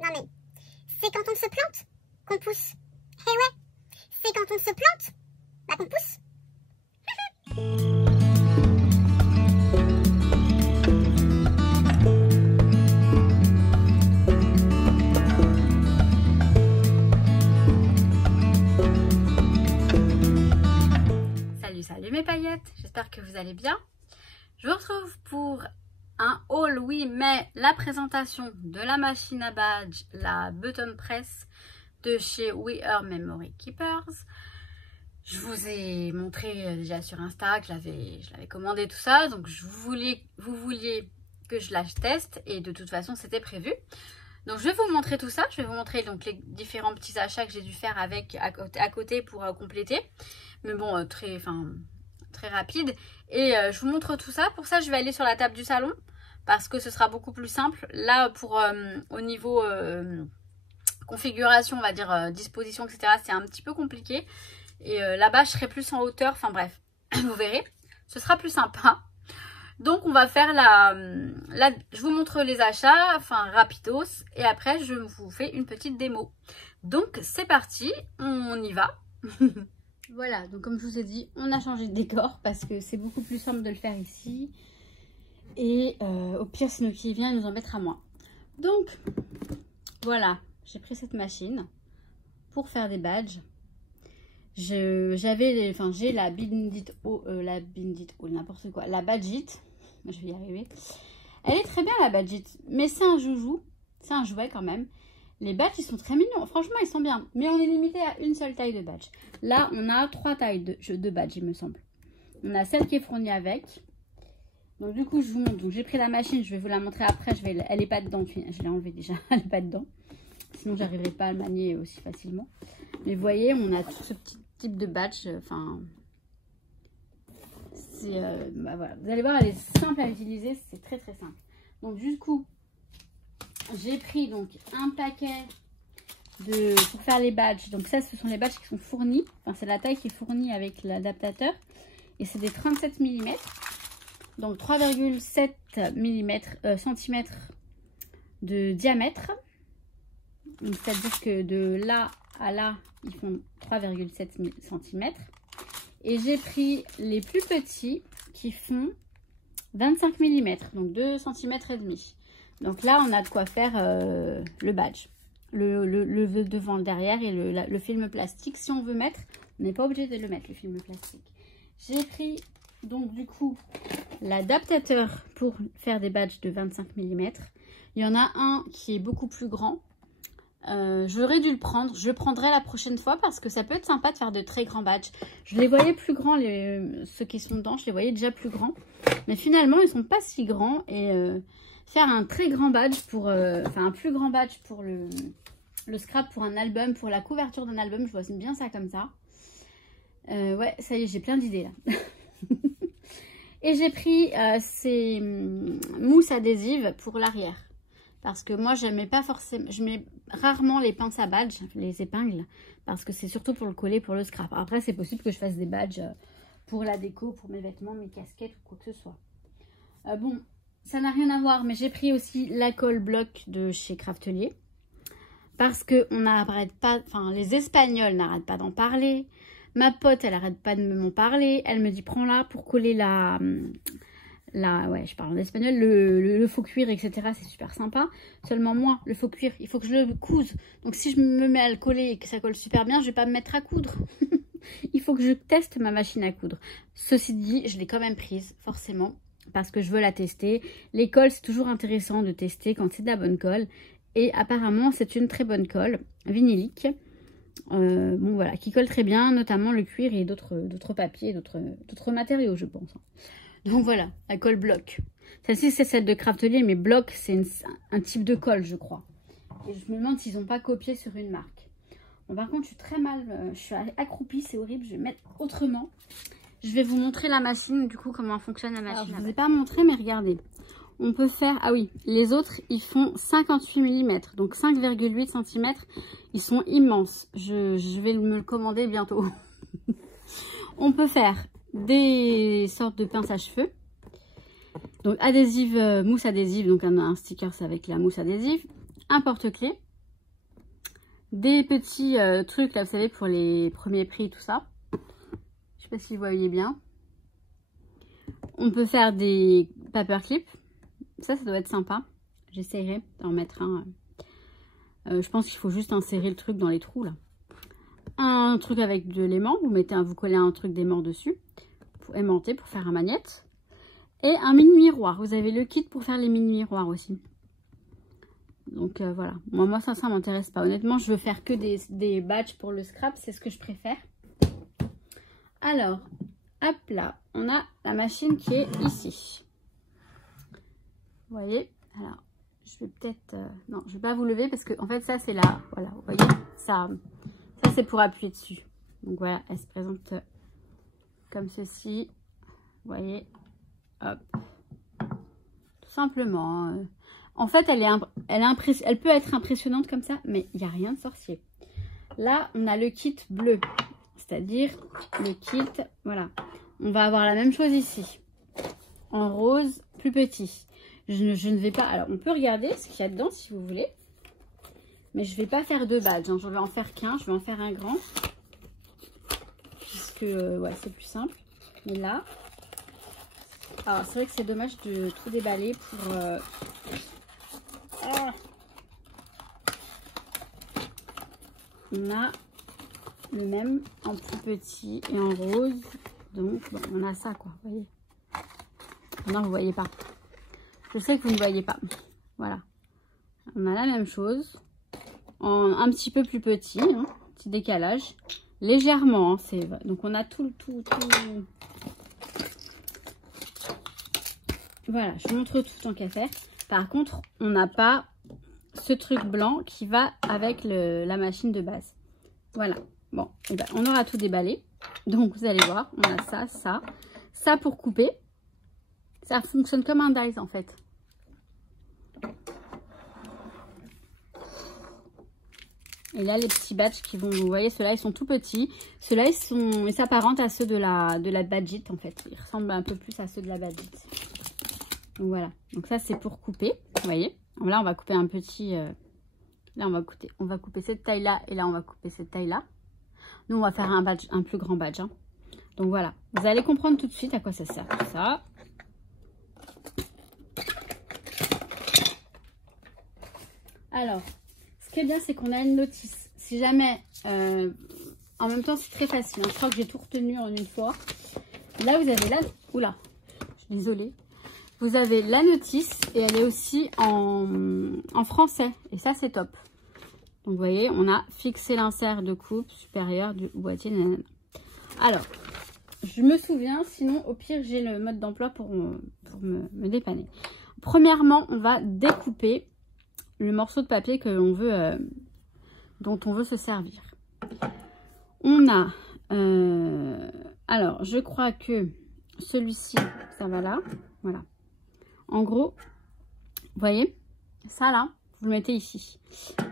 Non mais, c'est quand on se plante qu'on pousse. Eh ouais, c'est quand on se plante, bah qu'on pousse. Salut mes paillettes, j'espère que vous allez bien. Je vous retrouve pour un haul, oui, mais la présentation de la machine à badge, la button press de chez We Are Memory Keepers. Je vous ai montré déjà sur Insta que je l'avais commandé tout ça, donc vous vouliez que je la teste et de toute façon c'était prévu. Donc je vais vous montrer tout ça, je vais vous montrer donc les différents petits achats que j'ai dû faire avec à côté pour compléter. Mais bon, très rapide. Et je vous montre tout ça. Pour ça, je vais aller sur la table du salon parce que ce sera beaucoup plus simple. Là, au niveau configuration, on va dire disposition, etc., c'est un petit peu compliqué. Et là-bas, je serai plus en hauteur. Enfin bref, vous verrez. Ce sera plus sympa. Donc, on va faire je vous montre les achats, rapidos. Et après, je vous fais une petite démo. Donc, c'est parti. On y va. Voilà, donc comme je vous ai dit, on a changé de décor parce que c'est beaucoup plus simple de le faire ici. Et au pire, si qui vient, il nous embêtera moins. Donc, voilà, j'ai pris cette machine pour faire des badges. J'ai la Bindit n'importe quoi, la Badgit. Je vais y arriver. Elle est très bien la Badgit, mais c'est un joujou, c'est un jouet quand même. Les badges, ils sont très mignons. Franchement, ils sont bien. Mais on est limité à une seule taille de badge. Là, on a 3 tailles de badge, il me semble. On a celle qui est fournie avec. Donc, du coup, je vous montre. Donc, j'ai pris la machine. Je vais vous la montrer après. Elle n'est pas dedans. Je l'ai enlevée déjà. Elle n'est pas dedans. Sinon, j'arriverai pas à le manier aussi facilement. Mais vous voyez, on a tout ce petit type de badge. Voilà. Vous allez voir, elle est simple à utiliser. C'est très, très simple. Donc, du coup, j'ai pris donc un paquet pour faire les badges. Donc ça, ce sont les badges qui sont fournis. C'est la taille qui est fournie avec l'adaptateur. Et c'est des 37 mm. Donc 3,7 cm de diamètre. C'est-à-dire que de là à là, ils font 3,7 cm. Et j'ai pris les plus petits qui font 25 mm. Donc 2 cm et demi. Donc là, on a de quoi faire le badge, le devant, le derrière et le film plastique. Si on veut mettre, on n'est pas obligé de le mettre, le film plastique. J'ai pris donc du coup l'adaptateur pour faire des badges de 25 mm. Il y en a un qui est beaucoup plus grand. J'aurais dû le prendre. Je le prendrai la prochaine fois parce que ça peut être sympa de faire de très grands badges. Je les voyais plus grands, ceux qui sont dedans, je les voyais déjà plus grands. Mais finalement, ils sont pas si grands et... faire un très grand badge un plus grand badge pour le scrap, pour un album, pour la couverture d'un album. Je vois bien ça comme ça. Ouais, ça y est, j'ai plein d'idées là. Et j'ai pris ces mousses adhésives pour l'arrière. Parce que moi, je mets rarement les pinces à badge, les épingles. Parce que c'est surtout pour le coller, pour le scrap. Après, c'est possible que je fasse des badges pour la déco, pour mes vêtements, mes casquettes ou quoi que ce soit. Bon... Ça n'a rien à voir, mais j'ai pris aussi la colle bloc de chez Craftelier. Parce que les Espagnols n'arrêtent pas d'en parler. Ma pote, elle n'arrête pas de m'en parler. Elle me dit, prends-la pour coller ouais, je parle en espagnol, le faux cuir, etc. C'est super sympa. Seulement moi, le faux cuir, il faut que je le couse. Donc si je me mets à le coller et que ça colle super bien, je vais pas me mettre à coudre. Il faut que je teste ma machine à coudre. Ceci dit, je l'ai quand même prise, forcément. Parce que je veux la tester. Les colles, c'est toujours intéressant de tester quand c'est de la bonne colle. Et apparemment, c'est une très bonne colle vinylique. Bon, voilà, qui colle très bien, notamment le cuir et d'autres papiers, d'autres matériaux, je pense. Donc voilà, la colle bloc. Celle-ci, c'est celle de Craftelier, mais bloc, c'est un type de colle, je crois. Et je me demande s'ils n'ont pas copié sur une marque. Bon, par contre, je suis très mal, je suis accroupie, c'est horrible. Je vais mettre autrement. Je vais vous montrer la machine, du coup, comment fonctionne la machine. Alors, je ne vous ai pas montré, mais regardez. On peut faire... Ah oui, les autres, ils font 58 mm. Donc 5,8 cm. Ils sont immenses. Je vais me le commander bientôt. On peut faire des sortes de pinces à cheveux. Donc adhésive, mousse adhésive. Donc un sticker, c'est avec la mousse adhésive. Un porte-clés. des petits trucs, là, vous savez, pour les premiers prix, tout ça. Je sais pas si vous voyez bien. On peut faire des paperclips. Ça doit être sympa. J'essaierai d'en mettre un. Je pense qu'il faut juste insérer le truc dans les trous, là. Un truc avec de l'aimant. Vous collez un truc d'aimant dessus. Pour aimanter, pour faire un magnète. Et un mini miroir. Vous avez le kit pour faire les mini miroirs aussi. Donc voilà. Moi ça m'intéresse pas. Honnêtement, je veux faire que des badges pour le scrap. C'est ce que je préfère. Alors, hop là. On a la machine qui est ici. Vous voyez? Alors, je vais peut-être... non, je vais pas vous lever parce que en fait, ça, c'est là. Voilà, vous voyez? Ça c'est pour appuyer dessus. Donc voilà, elle se présente comme ceci. Vous voyez? Hop. Tout simplement. En fait, elle peut être impressionnante comme ça, mais il n'y a rien de sorcier. Là, on a le kit bleu. C'est-à-dire le kit, voilà. On va avoir la même chose ici. En rose, plus petit. Je ne vais pas... Alors, on peut regarder ce qu'il y a dedans si vous voulez. Mais je ne vais pas faire 2 badges. Hein. Je vais en faire qu'un. Je vais en faire un grand. Puisque, ouais, c'est plus simple. Mais là... Alors, c'est vrai que c'est dommage de tout déballer pour... Ah. On a le même en plus petit et en rose. Donc, bon, on a ça, quoi. Vous voyez? Non, vous voyez pas. Je sais que vous ne voyez pas. Voilà. On a la même chose. En un petit peu plus petit. Hein, petit décalage. Légèrement. Hein, donc, on a tout. Voilà. Je vous montre tout tant qu'à faire. Par contre, on n'a pas ce truc blanc qui va avec la machine de base. Voilà. Bon. Et ben, on aura tout déballé. Donc, vous allez voir. On a ça, ça. Ça pour couper. Ça fonctionne comme un dies en fait. Et là, les petits badges qui vont, vous voyez, ceux-là, ils sont tout petits. Ceux-là, ils s'apparentent à ceux de la Badgit en fait. Ils ressemblent un peu plus à ceux de la Badgit. Donc voilà. Donc ça, c'est pour couper. Vous voyez. Là, on va couper un petit... là, on va couper cette taille-là. Et là, on va couper cette taille-là. Nous, on va faire un badge, un plus grand badge. Hein. Donc voilà. Vous allez comprendre tout de suite à quoi ça sert. Tout ça. Alors, ce qui est bien, c'est qu'on a une notice. Si jamais, en même temps, c'est très facile. Hein. Je crois que j'ai tout retenu en une fois. Là, vous avez la... Oula, je suis désolée. Vous avez la notice et elle est aussi en français. Et ça, c'est top. Donc, vous voyez, on a fixé l'insert de coupe supérieur du boîtier. Nanana. Alors, je me souviens. Sinon, au pire, j'ai le mode d'emploi pour me dépanner. Premièrement, on va découper le morceau de papier que l'on veut, dont on veut se servir. On a, alors je crois que celui-ci, ça va là, voilà. En gros, vous voyez, ça là, vous le mettez ici.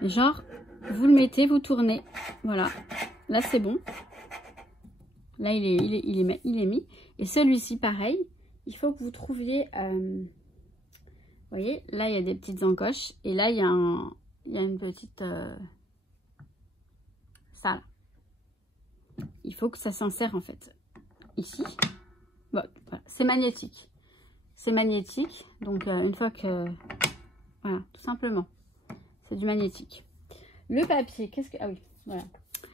Et genre, vous le mettez, vous tournez, voilà. Là c'est bon. Là il est mis. Et celui-ci, pareil, il faut que vous trouviez... vous voyez, là, il y a des petites encoches. Et là, il y a une petite... ça, là. Il faut que ça s'insère, en fait. Ici. Bon, voilà. C'est magnétique. C'est magnétique. Donc, une fois que... Voilà, tout simplement. C'est du magnétique. Le papier, qu'est-ce que... Ah oui, voilà.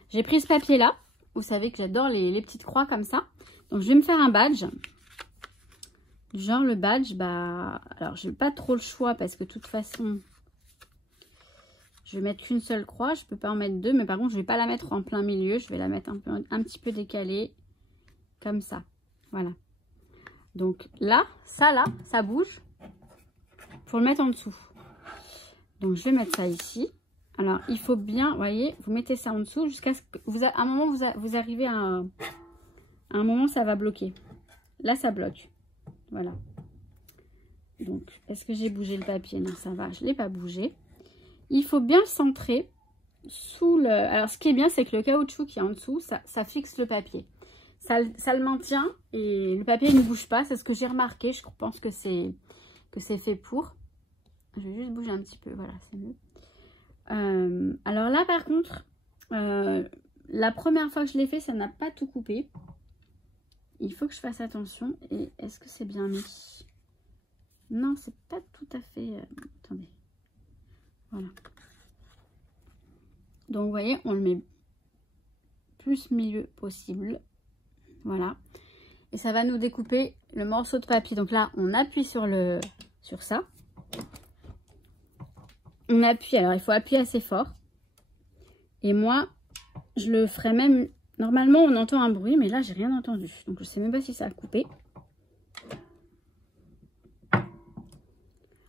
J'ai pris ce papier-là. Vous savez que j'adore les petites croix comme ça. Donc, je vais me faire un badge. Genre le badge, bah, alors j'ai pas trop le choix parce que de toute façon, je vais mettre qu'une seule croix. Je peux pas en mettre 2, mais par contre, je vais pas la mettre en plein milieu. Je vais la mettre un petit peu décalée, comme ça. Voilà. Donc là, ça bouge pour le mettre en dessous. Donc je vais mettre ça ici. Alors il faut bien, vous voyez, vous mettez ça en dessous jusqu'à ce que à un moment vous arrivez à un moment ça va bloquer. Là ça bloque. Voilà. Donc, est-ce que j'ai bougé le papier? Non, ça va, je ne l'ai pas bougé. Il faut bien le centrer sous le... Alors, ce qui est bien, c'est que le caoutchouc qui est en dessous, ça fixe le papier. Ça le maintient et le papier ne bouge pas. C'est ce que j'ai remarqué. Je pense que c'est fait pour. Je vais juste bouger un petit peu. Voilà, c'est mieux. Alors là, par contre, la première fois que je l'ai fait, ça n'a pas tout coupé. Il faut que je fasse attention. Et est-ce que c'est bien mis? Non, c'est pas tout à fait... attendez. Voilà. Donc, vous voyez, on le met plus milieu possible. Voilà. Et ça va nous découper le morceau de papier. Donc là, on appuie sur ça. On appuie. Alors, il faut appuyer assez fort. Et moi, je le ferai même... Normalement, on entend un bruit, mais là, j'ai rien entendu. Donc, je sais même pas si ça a coupé.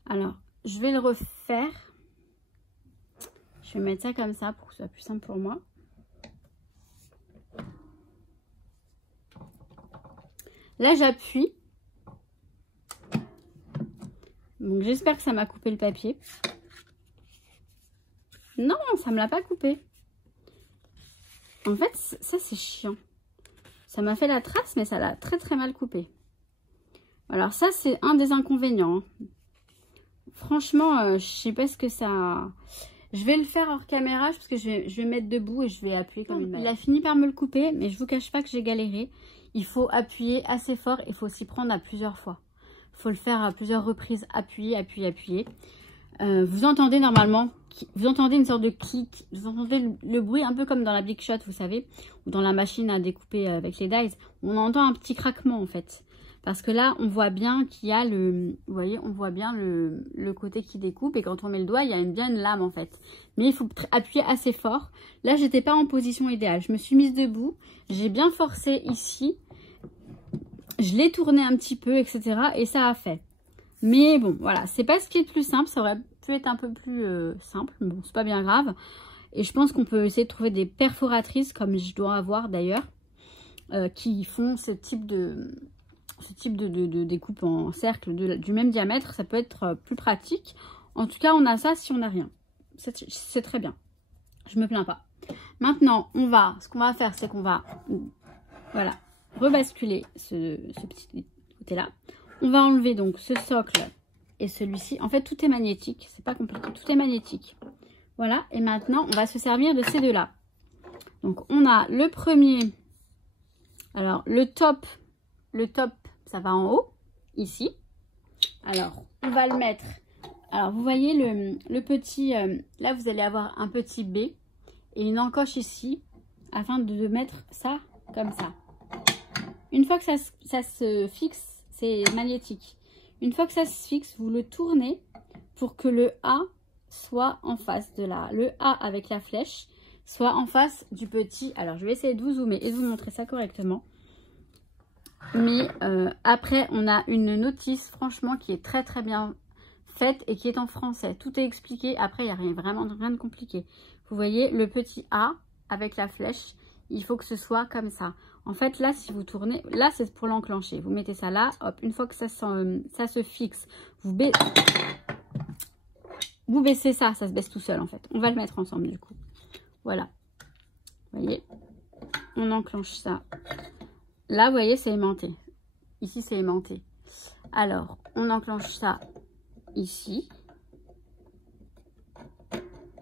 Alors, je vais le refaire. Je vais mettre ça comme ça pour que ce soit plus simple pour moi. Là, j'appuie. Donc, j'espère que ça m'a coupé le papier. Non, ça me l'a pas coupé. En fait, ça, c'est chiant. Ça m'a fait la trace, mais ça l'a très, très mal coupé. Alors, ça, c'est un des inconvénients. Hein. Franchement, je sais pas ce que ça... Je vais le faire hors caméra parce que je vais mettre debout et je vais appuyer comme une malade. Il a fini par me le couper, mais je vous cache pas que j'ai galéré. Il faut appuyer assez fort et il faut s'y prendre à plusieurs fois. Il faut le faire à plusieurs reprises, appuyer, appuyer, appuyer. Vous entendez normalement, vous entendez une sorte de clic, vous entendez le bruit un peu comme dans la Big Shot, vous savez, ou dans la machine à découper avec les dies. On entend un petit craquement en fait. Parce que là, on voit bien qu'il y a le... Vous voyez, on voit bien le côté qui découpe. Et quand on met le doigt, il y a bien une lame en fait. Mais il faut appuyer assez fort. Là, j'étais pas en position idéale. Je me suis mise debout. J'ai bien forcé ici. Je l'ai tourné un petit peu, etc. Et ça a fait. Mais bon, voilà. C'est pas ce qui est le plus simple. Ça aurait pu être un peu plus simple. Bon, c'est pas bien grave. Et je pense qu'on peut essayer de trouver des perforatrices, comme je dois avoir d'ailleurs, qui font ce type de découpe en cercle du même diamètre. Ça peut être plus pratique. En tout cas, on a ça si on n'a rien. C'est très bien. Je me plains pas. Maintenant, ce qu'on va faire, c'est qu'on va voilà, rebasculer ce petit côté-là. On va enlever donc ce socle et celui-ci. En fait, tout est magnétique. C'est pas compliqué. Tout est magnétique. Voilà. Et maintenant, on va se servir de ces deux-là. Donc, on a le premier. Alors, le top, ça va en haut, ici. Alors, on va le mettre. Alors, vous voyez le petit... là, vous allez avoir un petit B et une encoche ici, afin de mettre ça comme ça. Une fois que ça se fixe, c'est magnétique. Une fois que ça se fixe, vous le tournez pour que le A soit en face de là. Le A avec la flèche soit en face du petit. Alors, je vais essayer de vous zoomer et de vous montrer ça correctement. Mais après, on a une notice, franchement, qui est très très bien faite et qui est en français. Tout est expliqué. Après, il n'y a vraiment rien de compliqué. Vous voyez, le petit A avec la flèche, il faut que ce soit comme ça. En fait, là, si vous tournez, là, c'est pour l'enclencher. Vous mettez ça là, hop, une fois que ça se fixe, vous baissez ça, ça se baisse tout seul, en fait. On va le mettre ensemble, du coup. Voilà. Vous voyez, on enclenche ça. Là, vous voyez, c'est aimanté. Ici, c'est aimanté. Alors, on enclenche ça ici.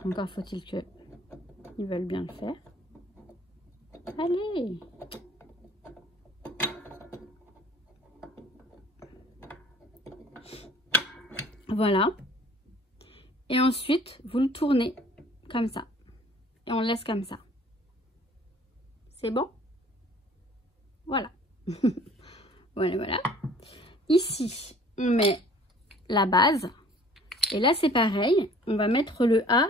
Encore faut-il qu'ils veulent bien le faire. Allez! Voilà. Et ensuite, vous le tournez comme ça. Et on le laisse comme ça. C'est bon? Voilà. Voilà. Ici, on met la base. Et là, c'est pareil. On va mettre le A.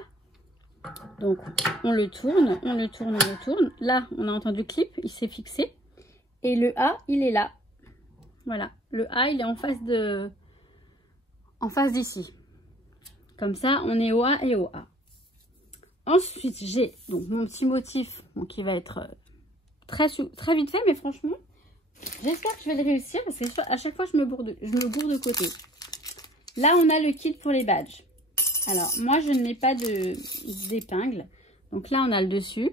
Donc, on le tourne, on le tourne, on le tourne. Là, on a entendu clip, il s'est fixé. Et le A, il est là. Voilà. Le A, il est en face d'ici. Comme ça, on est au A et au A. Ensuite, j'ai donc mon petit motif qui va être... très vite fait, mais franchement, j'espère que je vais le réussir parce que à chaque fois, je me bourre de côté. Là, on a le kit pour les badges. Alors, moi, je n'ai pas d'épingle. Donc là, on a le dessus.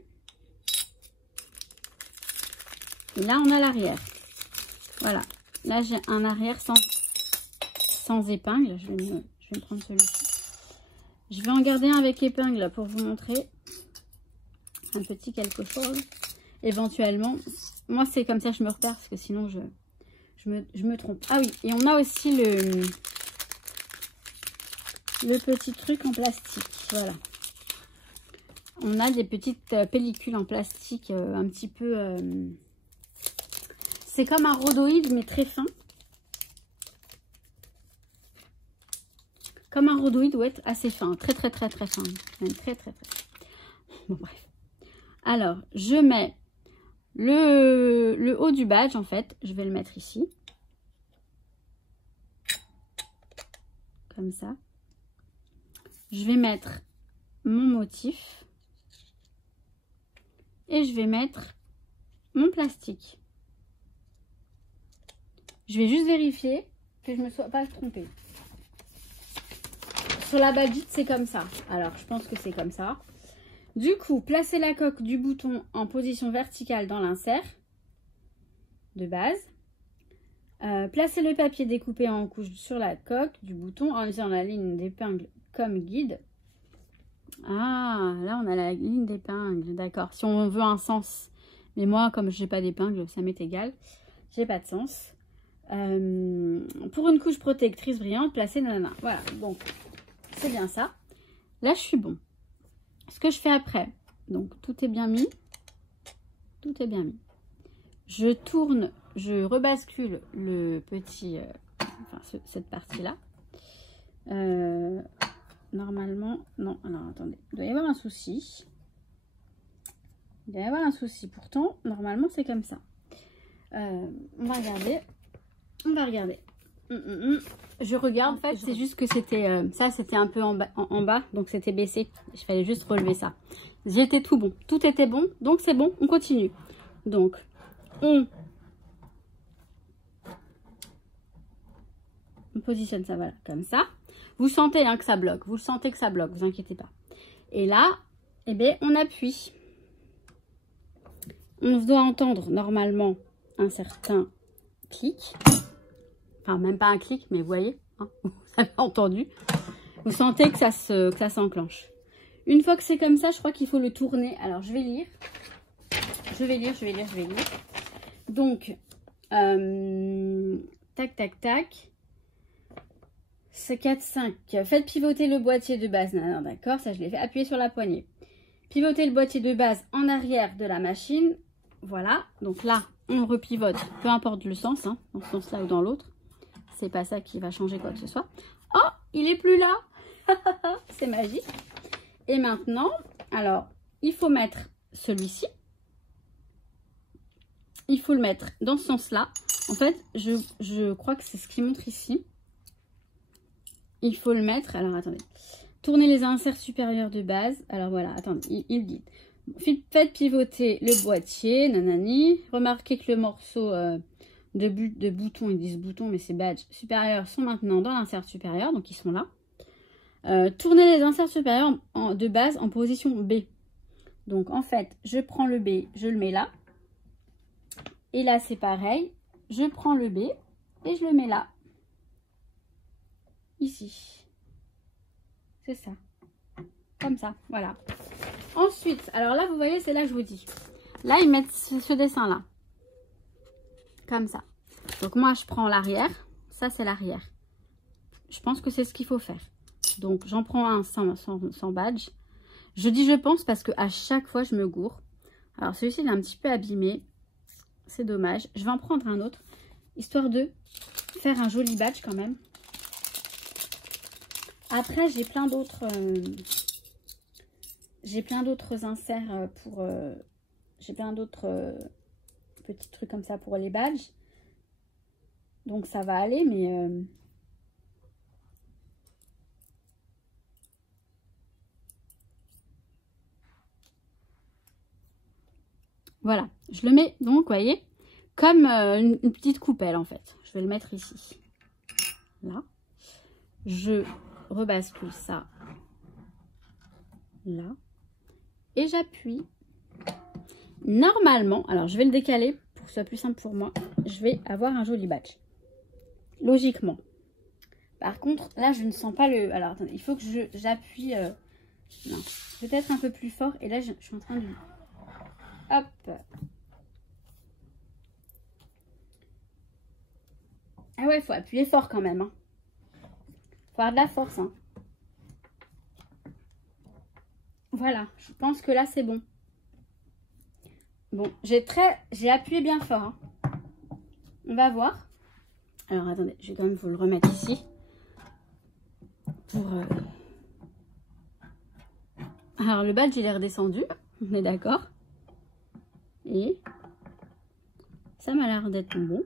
Et là, on a l'arrière. Voilà. Là, j'ai un arrière sans épingle. Je vais me prendre celui-ci. Je vais en garder un avec épingle pour vous montrer un petit quelque chose. Éventuellement, moi c'est comme ça que je me repère parce que sinon je me trompe. Ah oui, et on a aussi le petit truc en plastique. Voilà. On a des petites pellicules en plastique un petit peu... c'est comme un rhodoïde mais très fin. Comme un rhodoïde, ouais, assez fin. Très fin. Même très fin. Bon, bref. Alors, je mets le haut du badge, en fait. Je vais le mettre ici. Comme ça. Je vais mettre mon motif. Et je vais mettre mon plastique. Je vais juste vérifier que je ne me sois pas trompée. Sur la badgite, c'est comme ça. Alors, je pense que c'est comme ça. Du coup, placez la coque du bouton en position verticale dans l'insert de base. Placez le papier découpé en couches sur la coque du bouton en utilisant la ligne d'épingle comme guide. Ah, là, on a la ligne d'épingle. D'accord. Si on veut un sens. Mais moi, comme je n'ai pas d'épingle, ça m'est égal. J'ai pas de sens. Pour une couche protectrice brillante, placez nanana. Voilà, donc... c'est bien ça. Là, je suis bon. Ce que je fais après, donc tout est bien mis. Tout est bien mis. Je tourne, je rebascule le petit, enfin cette partie-là. Normalement, non, alors attendez, il doit y avoir un souci. Il doit y avoir un souci. Pourtant, normalement, c'est comme ça. On va regarder. On va regarder. Je regarde, en fait, c'est juste que c'était ça, c'était un peu en bas, donc c'était baissé. Il fallait juste relever ça. J'étais tout bon, tout était bon, donc c'est bon, on continue. Donc, on positionne ça, voilà, comme ça. Vous sentez hein, que ça bloque, vous sentez que ça bloque, vous inquiétez pas. Et là, eh bien, on appuie. On doit entendre normalement un certain clic. Enfin, même pas un clic, mais vous voyez, hein, vous avez entendu. Vous sentez que ça s'enclenche. Une fois que c'est comme ça, je crois qu'il faut le tourner. Alors, je vais lire. Je vais lire. Donc, tac. C'est 4, 5. Faites pivoter le boîtier de base. D'accord, ça je l'ai fait. Appuyez sur la poignée. Pivotez le boîtier de base en arrière de la machine. Voilà. Donc là, on repivote. Peu importe le sens, hein, dans ce sens-là ou dans l'autre. C'est pas ça qui va changer quoi que ce soit. Oh, il est plus là. C'est magique. Et maintenant, alors, il faut mettre celui-ci. Il faut le mettre dans ce sens-là. En fait, je crois que c'est ce qui montre ici. Il faut le mettre. Alors, attendez. Tournez les inserts supérieurs de base. Alors, voilà. Attendez, il guide. Faites pivoter le boîtier. Nanani. Remarquez que le morceau... de boutons, ils disent boutons, mais ces badges supérieurs sont maintenant dans l'insert supérieur, donc ils sont là. Tournez les inserts supérieurs de base en position B. Donc en fait, je prends le B, je le mets là. Et là, c'est pareil. Je prends le B et je le mets là. Ici. C'est ça. Comme ça, voilà. Ensuite, alors là, vous voyez, c'est là que je vous dis. Là, ils mettent ce dessin-là. Comme ça. Donc moi, je prends l'arrière. Ça, c'est l'arrière. Je pense que c'est ce qu'il faut faire. Donc, j'en prends un sans badge. Je dis je pense parce que à chaque fois, je me gourre. Alors, celui-ci, il est un petit peu abîmé. C'est dommage. Je vais en prendre un autre. Histoire de faire un joli badge quand même. Après, j'ai plein d'autres... j'ai plein d'autres inserts pour... j'ai plein d'autres... petits trucs comme ça pour les badges. Donc ça va aller, mais voilà, je le mets donc, vous voyez, comme une petite coupelle en fait. Je vais le mettre ici. Là. Je rebascule ça là. Et j'appuie. Normalement, alors je vais le décaler pour que ce soit plus simple pour moi. Je vais avoir un joli badge. Logiquement. Par contre, là, je ne sens pas le... Alors, attendez, il faut que j'appuie... Non, peut-être un peu plus fort. Et là, je suis en train de... Hop. Ah ouais, il faut appuyer fort quand même. Hein. Faut avoir de la force. Hein. Voilà, je pense que là, c'est bon. Bon, j'ai appuyé bien fort. Hein. On va voir. Alors, attendez, je vais quand même vous le remettre ici. Pour... Alors, le badge, il est redescendu. On est d'accord. Et ça m'a l'air d'être bon.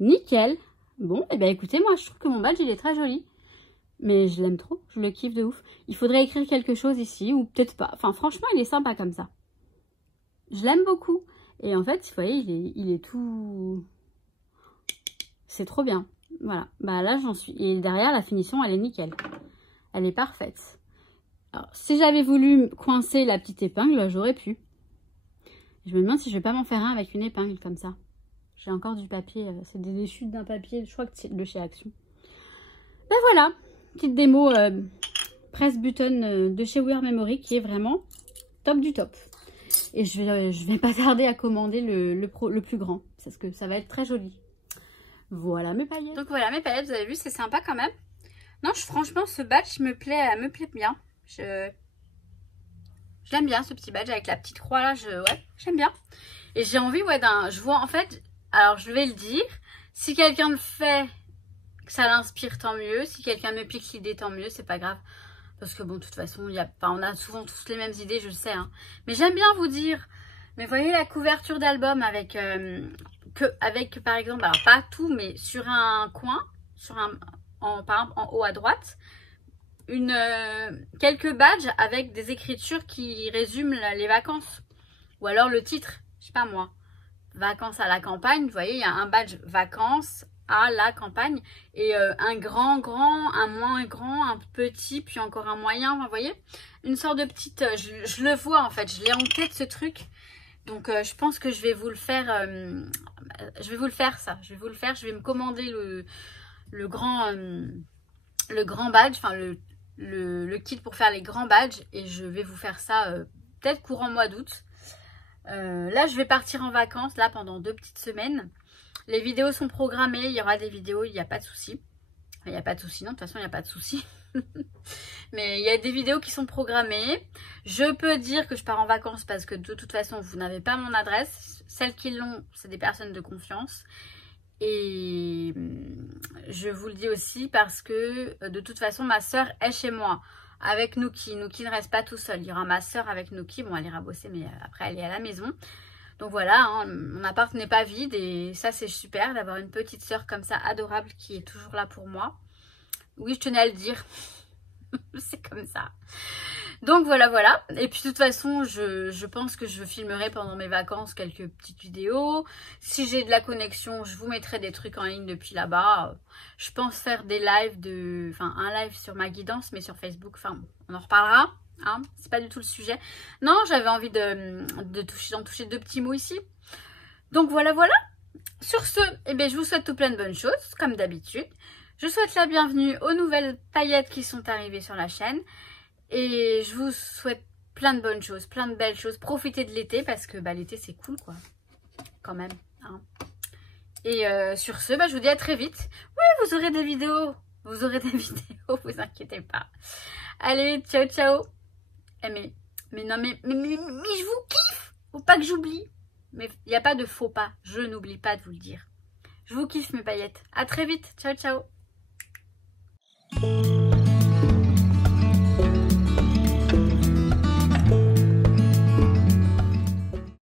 Nickel. Bon, et bien écoutez, moi, je trouve que mon badge, il est très joli. Mais je l'aime trop. Je le kiffe de ouf. Il faudrait écrire quelque chose ici, ou peut-être pas. Enfin, franchement, il est sympa comme ça. Je l'aime beaucoup. Et en fait, vous voyez, il est tout... C'est trop bien. Voilà. Bah là, j'en suis. Et derrière, la finition, elle est nickel. Elle est parfaite. Alors, si j'avais voulu coincer la petite épingle, j'aurais pu. Je me demande si je vais pas m'en faire un avec une épingle comme ça. J'ai encore du papier. C'est des déchutes d'un papier, je crois que c'est de chez Action. Ben voilà. Petite démo press button de chez We Are Memory qui est vraiment top du top. Et je vais pas tarder à commander le plus grand. Parce que ça va être très joli. Voilà mes paillettes. Donc voilà mes paillettes, vous avez vu, c'est sympa quand même. Non, franchement, ce badge me plaît bien. J'aime bien ce petit badge avec la petite croix là. Ouais, j'aime bien. Et j'ai envie, ouais, je vois en fait, alors je vais le dire, si quelqu'un le fait, que ça l'inspire, tant mieux. Si quelqu'un me pique l'idée, tant mieux, c'est pas grave. Parce que bon, de toute façon, on a souvent tous les mêmes idées, je le sais. Hein. Mais j'aime bien vous dire, mais voyez la couverture d'album avec, par exemple, alors pas tout, mais sur un coin, par exemple en haut à droite, quelques badges avec des écritures qui résument les vacances. Ou alors le titre, je sais pas moi, vacances à la campagne. Vous voyez, il y a un badge vacances à la campagne. Et un grand, un moins grand, un petit, puis encore un moyen. Vous voyez, une sorte de petite... je le vois en fait, je l'ai en tête ce truc. Donc je pense que je vais vous le faire, ça. Je vais me commander le grand badge, enfin le kit pour faire les grands badges. Et je vais vous faire ça peut-être courant mois d'août. Là, je vais partir en vacances là pendant 2 petites semaines. Les vidéos sont programmées, il y aura des vidéos, il n'y a pas de souci. Enfin, il n'y a pas de souci, non, de toute façon, il n'y a pas de souci. Mais il y a des vidéos qui sont programmées. Je peux dire que je pars en vacances parce que de toute façon, vous n'avez pas mon adresse. Celles qui l'ont, c'est des personnes de confiance. Et je vous le dis aussi parce que de toute façon, ma soeur est chez moi avec Nouki. Nouki ne reste pas tout seul. Il y aura ma soeur avec Nouki. Bon, elle ira bosser, mais après, elle est à la maison. Donc voilà, hein, mon appart n'est pas vide. Et ça, c'est super d'avoir une petite soeur comme ça, adorable, qui est toujours là pour moi. Oui, je tenais à le dire. C'est comme ça. Donc voilà. Et puis de toute façon, je pense que je filmerai pendant mes vacances quelques petites vidéos. Si j'ai de la connexion, je vous mettrai des trucs en ligne depuis là-bas. Je pense faire des lives un live sur ma guidance, mais sur Facebook. Enfin, on en reparlera. Hein, c'est pas du tout le sujet. Non, j'avais envie d'en toucher 2 petits mots ici. Donc voilà. Sur ce, eh bien, je vous souhaite tout plein de bonnes choses, comme d'habitude. Je souhaite la bienvenue aux nouvelles paillettes qui sont arrivées sur la chaîne. Et je vous souhaite plein de bonnes choses, plein de belles choses. Profitez de l'été parce que l'été c'est cool quoi. Quand même. Hein. Et sur ce, je vous dis à très vite. Oui, vous aurez des vidéos. Vous inquiétez pas. Allez, ciao. Mais non, mais je vous kiffe. Faut pas que j'oublie. Mais il n'y a pas de faux pas. Je n'oublie pas de vous le dire. Je vous kiffe mes paillettes. À très vite. Ciao.